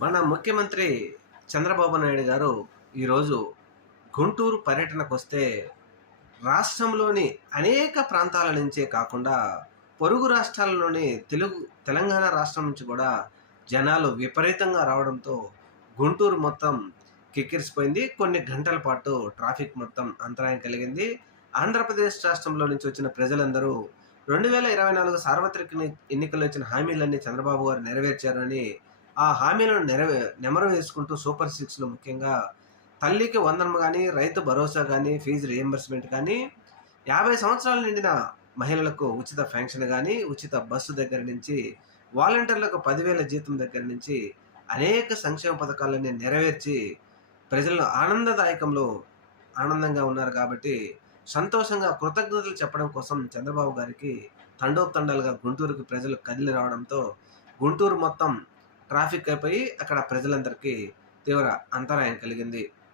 మన ముఖ్యమంత్రి చంద్రబాబు నాయుడు గారు ఈరోజు గుంటూరు పర్యటనకొస్తే రాష్ట్రంలోని అనేక ప్రాంతాల నుంచే కాకుండా పొరుగు రాష్ట్రాలలోని తెలంగాణ రాష్ట్రం నుంచి కూడా జనాలు విపరీతంగా రావడంతో గుంటూరు మొత్తం కిక్కిరిసిపోయింది. కొన్ని గంటల పాటు ట్రాఫిక్ మొత్తం అంతరాయం కలిగింది. ఆంధ్రప్రదేశ్ రాష్ట్రంలో నుంచి వచ్చిన ప్రజలందరూ 2024 సార్వత్రిక ఎన్నికల్లో ఇచ్చిన హామీలన్నీ చంద్రబాబు గారు నెరవేర్చారని, ఆ హామీలను నెమరు వేసుకుంటూ సూపర్ సిక్స్‌లో ముఖ్యంగా తల్లికి వందనం గానీ, రైతు భరోసా గానీ, ఫీజు రీయింబర్స్‌మెంట్ కానీ, 50 సంవత్సరాలు నిండిన మహిళలకు ఉచిత పెన్షన్ గానీ, ఉచిత బస్సు దగ్గర నుంచి, వాలంటీర్లకు 10,000 జీతం దగ్గర నుంచి అనేక సంక్షేమ పథకాలన్నీ నెరవేర్చి ప్రజలను ఆనందంగా ఉన్నారు కాబట్టి, సంతోషంగా కృతజ్ఞతలు చెప్పడం కోసం చంద్రబాబు గారికి తండోపతండాలుగా గుంటూరుకి ప్రజలు కదిలి రావడంతో గుంటూరు మొత్తం ట్రాఫిక్ అయిపోయి అక్కడ ప్రజలందరికీ తీవ్ర అంతరాయం కలిగింది.